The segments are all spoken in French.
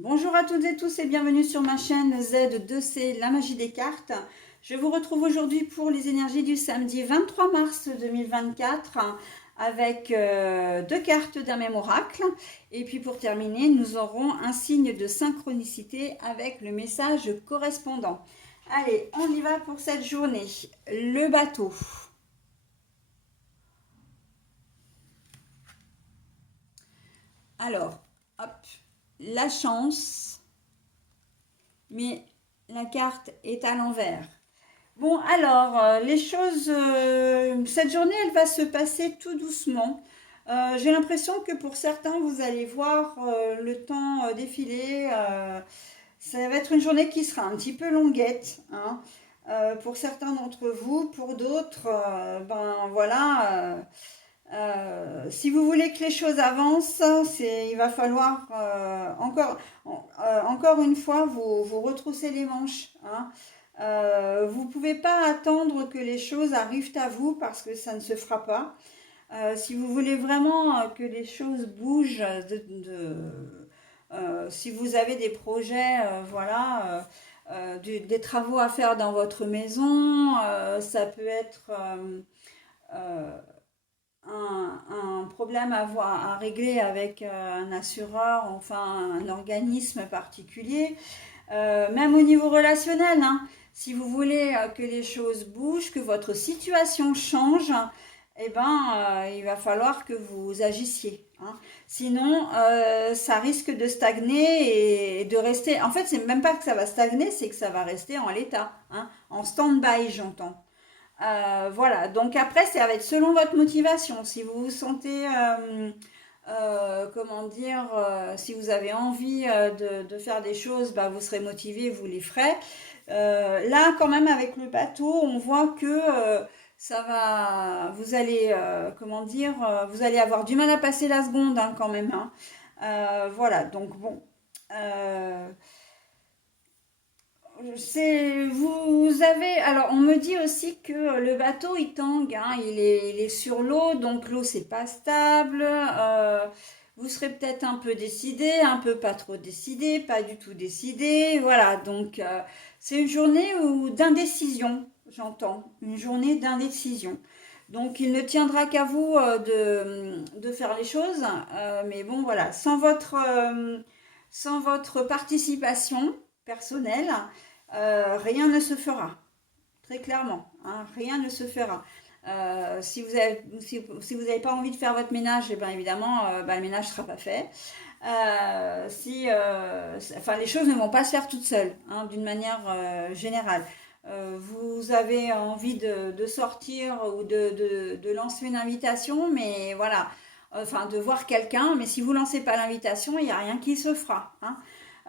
Bonjour à toutes et tous et bienvenue sur ma chaîne Z2C, la magie des cartes. Je vous retrouve aujourd'hui pour les énergies du samedi 23 mars 2024 avec deux cartes d'un même oracle. Et puis pour terminer, nous aurons un signe de synchronicité avec le message correspondant. Allez, on y va pour cette journée. Le bateau. Alors, hop, la chance, mais la carte est à l'envers. Bon, alors, les choses, cette journée, elle va se passer tout doucement. J'ai l'impression que pour certains, vous allez voir le temps défiler. Ça va être une journée qui sera un petit peu longuette, hein. Pour certains d'entre vous, pour d'autres, ben voilà. Si vous voulez que les choses avancent, il va falloir encore une fois vous retrousser les manches, hein. Vous ne pouvez pas attendre que les choses arrivent à vous parce que ça ne se fera pas. Si vous voulez vraiment que les choses bougent, si vous avez des projets, voilà, des travaux à faire dans votre maison, ça peut être euh, un problème à régler avec un assureur, enfin un organisme particulier. Même au niveau relationnel, hein, si vous voulez que les choses bougent, que votre situation change, eh ben, il va falloir que vous agissiez, hein. Sinon, ça risque de stagner et de rester. En fait, c'est même pas que ça va stagner, c'est que ça va rester en l'état, hein, en stand-by, j'entends. Voilà, donc après, ça va être selon votre motivation. Si vous vous sentez, comment dire, si vous avez envie de faire des choses, bah, vous serez motivé, vous les ferez. Là, quand même, avec le bateau, on voit que ça va, vous allez, comment dire, vous allez avoir du mal à passer la seconde, hein, quand même, hein. Voilà, donc bon. Euh, vous avez, alors on me dit aussi que le bateau il tangue, hein, il est sur l'eau, donc l'eau c'est pas stable. Vous serez peut-être un peu décidé, un peu pas trop décidé, pas du tout décidé. Voilà, donc c'est une journée d'indécision, j'entends, une journée d'indécision. Donc il ne tiendra qu'à vous de faire les choses, mais bon voilà, sans votre participation personnelle, rien ne se fera, très clairement, hein, rien ne se fera. Si vous n'avez pas envie de faire votre ménage, eh bien évidemment, bah, le ménage ne sera pas fait. Enfin, les choses ne vont pas se faire toutes seules, hein, d'une manière générale. Vous avez envie de sortir ou de lancer une invitation, mais voilà, enfin de voir quelqu'un, mais si vous ne lancez pas l'invitation, il n'y a rien qui se fera, hein.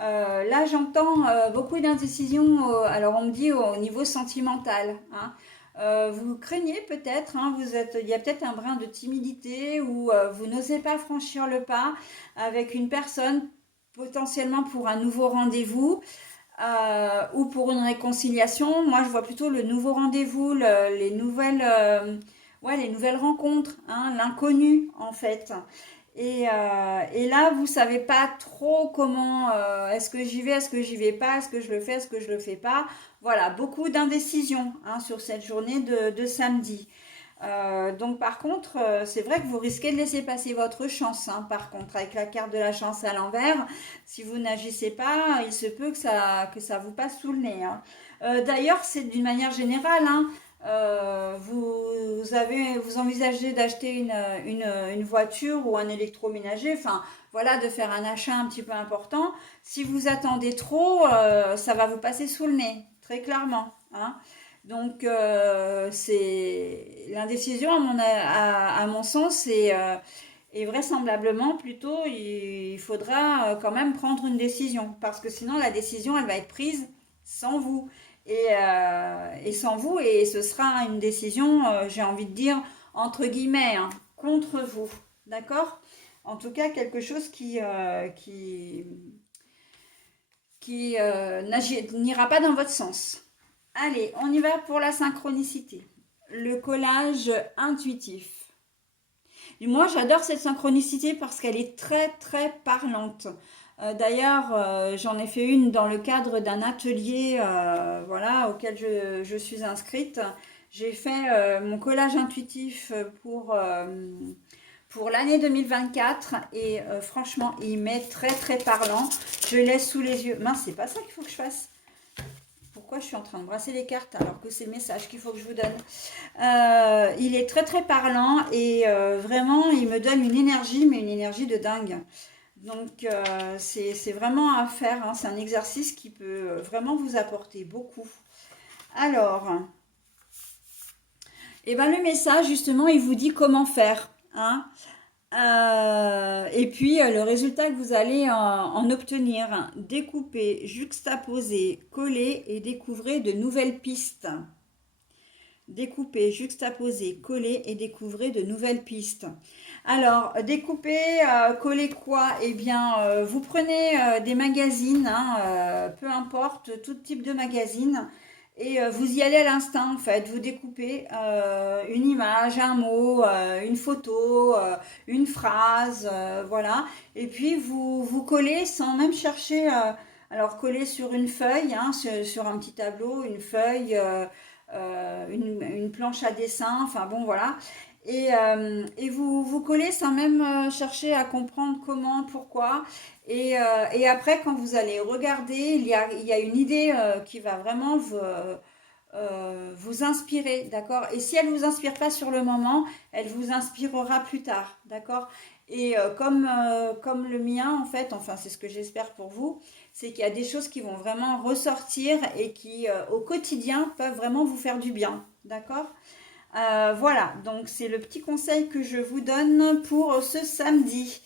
Là, j'entends beaucoup d'indécision. Alors, on me dit au niveau sentimental, hein. Vous craignez peut-être, hein, il y a peut-être un brin de timidité ou vous n'osez pas franchir le pas avec une personne potentiellement pour un nouveau rendez-vous ou pour une réconciliation. Moi, je vois plutôt le nouveau rendez-vous, ouais, les nouvelles rencontres, hein, l'inconnu en fait. Et là, vous savez pas trop comment, est-ce que j'y vais, est-ce que j'y vais pas, est-ce que je le fais, est-ce que je le fais pas. Voilà, beaucoup d'indécision, hein, sur cette journée de samedi. Donc par contre, c'est vrai que vous risquez de laisser passer votre chance, hein. Par contre, avec la carte de la chance à l'envers, si vous n'agissez pas, il se peut que ça vous passe sous le nez, hein. D'ailleurs, c'est d'une manière générale, hein, vous envisagez d'acheter une voiture ou un électroménager, enfin voilà, de faire un achat un petit peu important. Si vous attendez trop, ça va vous passer sous le nez, très clairement, hein. Donc, c'est l'indécision, à mon sens, et vraisemblablement, plutôt, il faudra quand même prendre une décision, parce que sinon, la décision, elle va être prise sans vous. Et sans vous, et ce sera une décision, j'ai envie de dire, entre guillemets, hein, contre vous. D'accord? En tout cas, quelque chose qui n'ira pas dans votre sens. Allez, on y va pour la synchronicité. Le collage intuitif. Moi, j'adore cette synchronicité parce qu'elle est très, très parlante. D'ailleurs, j'en ai fait une dans le cadre d'un atelier voilà, auquel je suis inscrite. J'ai fait mon collage intuitif pour l'année 2024 et franchement, il m'est très très parlant. Je laisse sous les yeux. Mince, c'est pas ça qu'il faut que je fasse. Pourquoi je suis en train de brasser les cartes alors que c'est le message qu'il faut que je vous donne. Il est très très parlant et vraiment il me donne une énergie, mais une énergie de dingue. Donc c'est vraiment à faire, hein. C'est un exercice qui peut vraiment vous apporter beaucoup. Alors, et ben le message justement il vous dit comment faire, hein. Et puis le résultat que vous allez en obtenir, découpez, juxtaposez, collez et découvrez de nouvelles pistes. Découpez, juxtaposez, collez et découvrez de nouvelles pistes. Alors, découper, coller quoi? Eh bien, vous prenez des magazines, hein, peu importe, tout type de magazine, et vous y allez à l'instinct, en fait. Vous découpez une image, un mot, une photo, une phrase, voilà. Et puis, vous collez sans même chercher, alors coller sur une feuille, hein, sur un petit tableau, une feuille, une planche à dessin, enfin bon, voilà. Et vous collez sans même chercher à comprendre comment, pourquoi. Et après, quand vous allez regarder, il y a une idée qui va vraiment vous inspirer, d'accord? Et si elle ne vous inspire pas sur le moment, elle vous inspirera plus tard, d'accord? Et comme le mien, en fait, enfin c'est ce que j'espère pour vous, c'est qu'il y a des choses qui vont vraiment ressortir et qui, au quotidien, peuvent vraiment vous faire du bien, d'accord? Voilà, donc c'est le petit conseil que je vous donne pour ce samedi.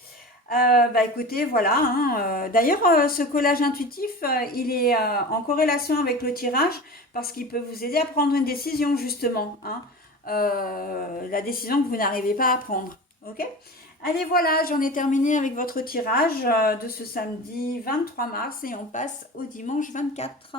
Bah écoutez, voilà, hein, d'ailleurs, ce collage intuitif, il est en corrélation avec le tirage parce qu'il peut vous aider à prendre une décision, justement, hein. La décision que vous n'arrivez pas à prendre. Ok? Allez, voilà, j'en ai terminé avec votre tirage de ce samedi 23 mars et on passe au dimanche 24.